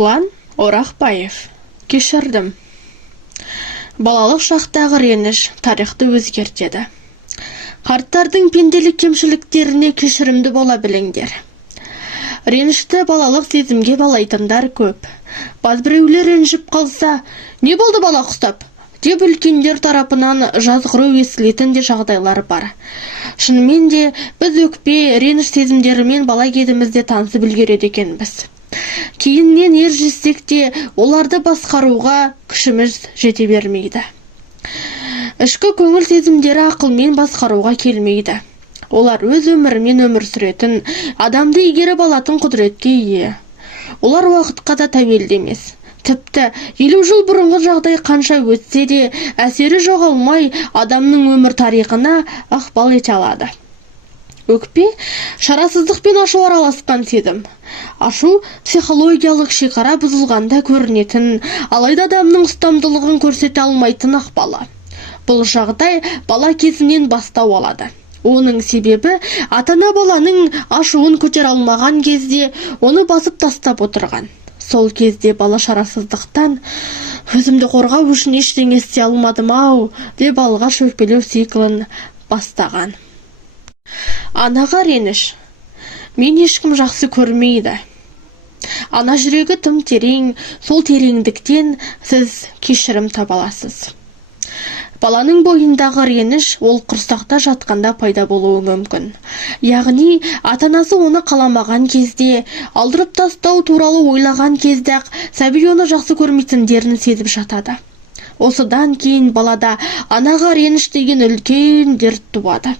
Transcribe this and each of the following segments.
Руслан Орақбаев. Кешірдім. Балалық шақтағы реніш тарихты өзгертеді. Қарттардың пенделік кемшіліктеріне кешірімді бола біліңдер. Ренішті балалық сезімге балайтындар көп. Базбіреулер ренжіп қалса, не болды бала құстап? Деп үлкендер тарапынан жазғыру естілетін де жағдайлар бар. Шынымен де біз өкпе, реніш сезімдерімен бала кезімізде танысып үлгереді екенбіз. Кейіннен ержессек те оларды басқаруға күшіміз жете бермейді. Ішкі көңіл сезімдері ақылмен басқаруға келмейді. Олар өз өмірімен өмір сүретін, адамды игеріп алатын құдіретке ие. Олар уақытқа да тәуелді емес. Тіпті 50 жыл бұрынғы жағдай қанша өтсе де, әсері жоғалмай адамның өмір тарихына ықпал ете алады. Өкпе шарасыздық пен ашу араласқан сезім. Ашу психологиялық шекара бұзылғанда көрінетін, алайда адамның ұстамдылығын көрсете алмайтын ықпалы. Бұл жағдай бала кезінен бастау алады. Оның себебі ата-ана баланың ашуын көтер алмаған кезде оны басып тастап отырған. Сол кезде бала шарасыздықтан өзімді қорғау үшін ештеңе істей алмадым-ау деп алғаш өкпелеу циклін бастаған. Анаға реніш. Мен ешкім жақсы көрмейді. Ана жүрегі тым терең, сол тереңдіктен сіз кешірім таба аласыз. Баланың бойындағы реніш ол құрсақта жатқанда пайда болуы мүмкін. Яғни, ата-анасы оны қаламаған кезде, алдырып тастау туралы ойлаған кезде-ақ сәби оны жақсы көрмейтіндерін сезіп жатады. Осыдан кейін балада анаға реніш деген үлкен дерт туады.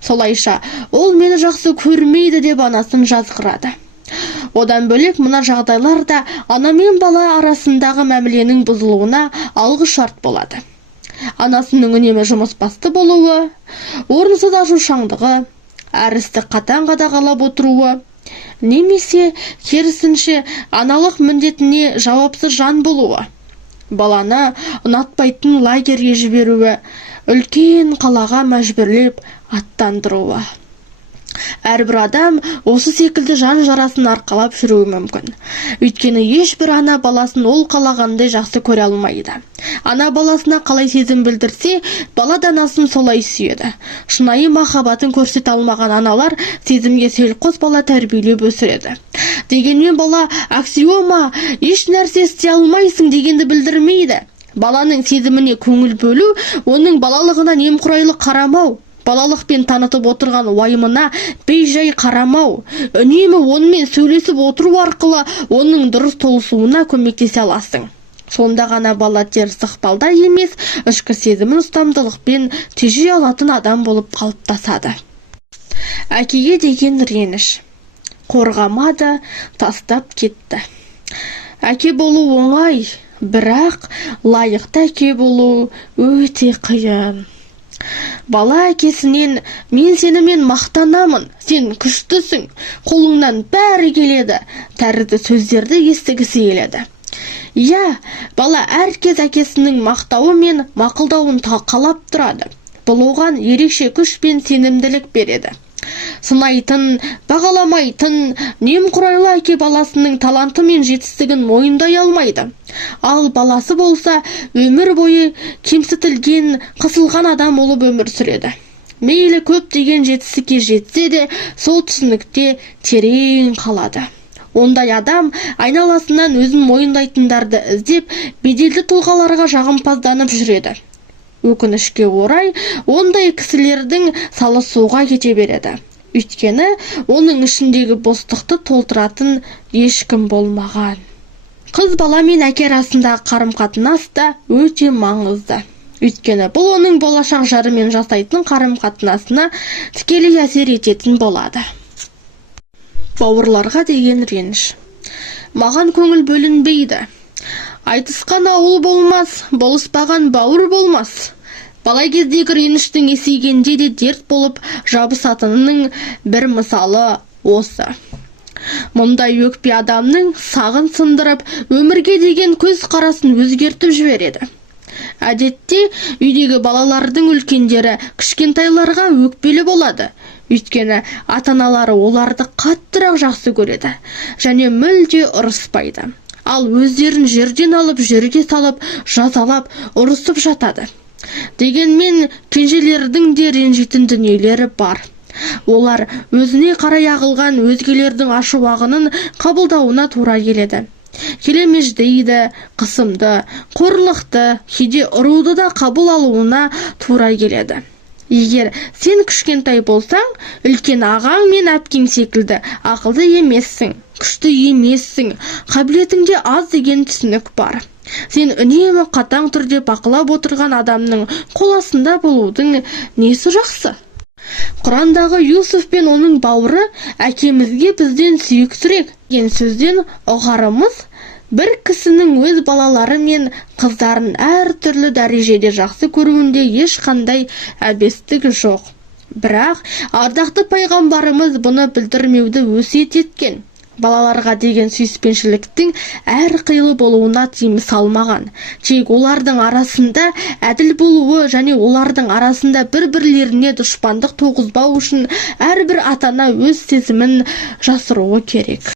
Солайша, ол мені жақсы көрмейді деп анасын жазғырады. Одан бөлек мына жағдайларда ана мен бала арасындағы мәміленің бұзылуына алғы шарт болады. Анасының үнемі жұмыс басты болуы, орынсыз ашушаңдығы, әрісті қатаң қадағалап отыруы, немесе керісінше аналық міндетіне жауапсыз жан болуы, баланы ұнатпайтын лагерьге жіберуі, үлкен қалаға мәжбүрлеп аттандыруы. Әрбір адам осы секілді жан жарасын арқалап жүруі мүмкін. Өйткені ешбір ана баласын ол қалағандай жақсы көре алмайды. Ана баласына қалай сезім білдірсе, бала данасын солай сүйеді. Шынайы махаббатын көрсете алмаған аналар сезімге селқос бала тәрбиелеп өсіреді. Дегенмен бала аксиома еш нәрсе істей алмайсың дегенді білдірмейді. Баланың сезіміне көңіл бөлу, оның балалығына немқұрайлы қарамау, балалықпен танытып отырған уайымына бейжай қарамау, үнемі онымен сөйлесіп отыру арқылы оның дұрыс толысуына көмектесе аласың. Сонда ғана бала теріс ықпалда емес, ішкі сезімін ұстамдылықпен тежей алатын адам болып қалыптасады. Әкеге деген реніш. Қорғамады, тастап кетті. Әке болу оңай, бірақ лайықты әке болу өте қиын. Бала әкесінен мен сенімен мақтанамын, сен күштісің, қолыңнан бәрі келеді, тәрізді сөздерді естігісі келеді. Иә, бала әркез әкесінің мақтауы мен мақылдауын қалап тұрады. Бұл оған ерекше күш пен сенімділік береді. Сынайтын, бағаламайтын, немқұрайлы әке баласының таланты мен жетістігін мойындай алмайды. Ал баласы болса, өмір бойы кемсітілген, қысылған адам болып өмір сүреді. Мейлі көп деген жетістікке жетсе де, сол түсінікте терең қалады. Ондай адам айналасынан өзін мойындайтындарды іздеп, беделді тұлғаларға жағымпазданып жүреді. Өкінішке орай, ондай кісілердің салы суға кете береді. Өйткені, оның ішіндегі бостықты толтыратын ешкім болмаған. Қыз бала мен әке арасындағы қарым-қатынас да өте маңызды. Өйткені, бұл оның болашақ жарымен жасайтын қарым-қатынасына тікелей әсер ететін болады. Бауырларға деген реніш. Маған көңіл бөлінбейді. Айтысқан ауыл болмас, болыспаған бауыр болмас. Бала кездегі реніштің есейгенде де дерт болып жабысатынының бір мысалы осы. Мұндай өкпе адамның сағын сындырып, өмірге деген көз қарасын өзгертіп жібереді. Әдетте үйдегі балалардың үлкендері кішкентайларға өкпелі болады. Өйткені ата-аналары оларды қаттырақ жақсы көреді және мүлде ұрыспайды. ал өздерін жерден алып жерге салып, жазалап, ұрысып жатады. Дегенмен кенжелердің де ренжитін дүниелері бар. Олар өзіне қарай ағылған өзгелердің ашуағынын қабылдауына тура келеді. Келемеждейді, қысымды, қорлықты, кейде ұруды да қабыл алуына тура келеді. Егер сен кішкентай болсаң, үлкен ағаң мен әпкең секілді ақылды емессің, күшті емессің, қабілетіңде аз деген түсінік бар. Сен үнемі қатаң түрде бақылап отырған адамның қол астында болудың несі жақсы? Құрандағы Юсуф пен оның бауыры әкемізге бізден сүйіктірек деген сөзден ұғарымыз, бір кісінің өз балалары мен қыздарын әр түрлі дәрежеде жақсы көруінде ешқандай әбестік жоқ. Бірақ ардақты пайғамбарымыз бұны білдірмеуді өсиет еткен. Балаларға деген сүйіспеншіліктің әр қилы болуына тыйым салмаған. Тек олардың арасында әділ болуы және олардың арасында бір-бірлеріне дұшпандық туғызбау үшін әрбір ата-ана өз сезімін жасыруы керек.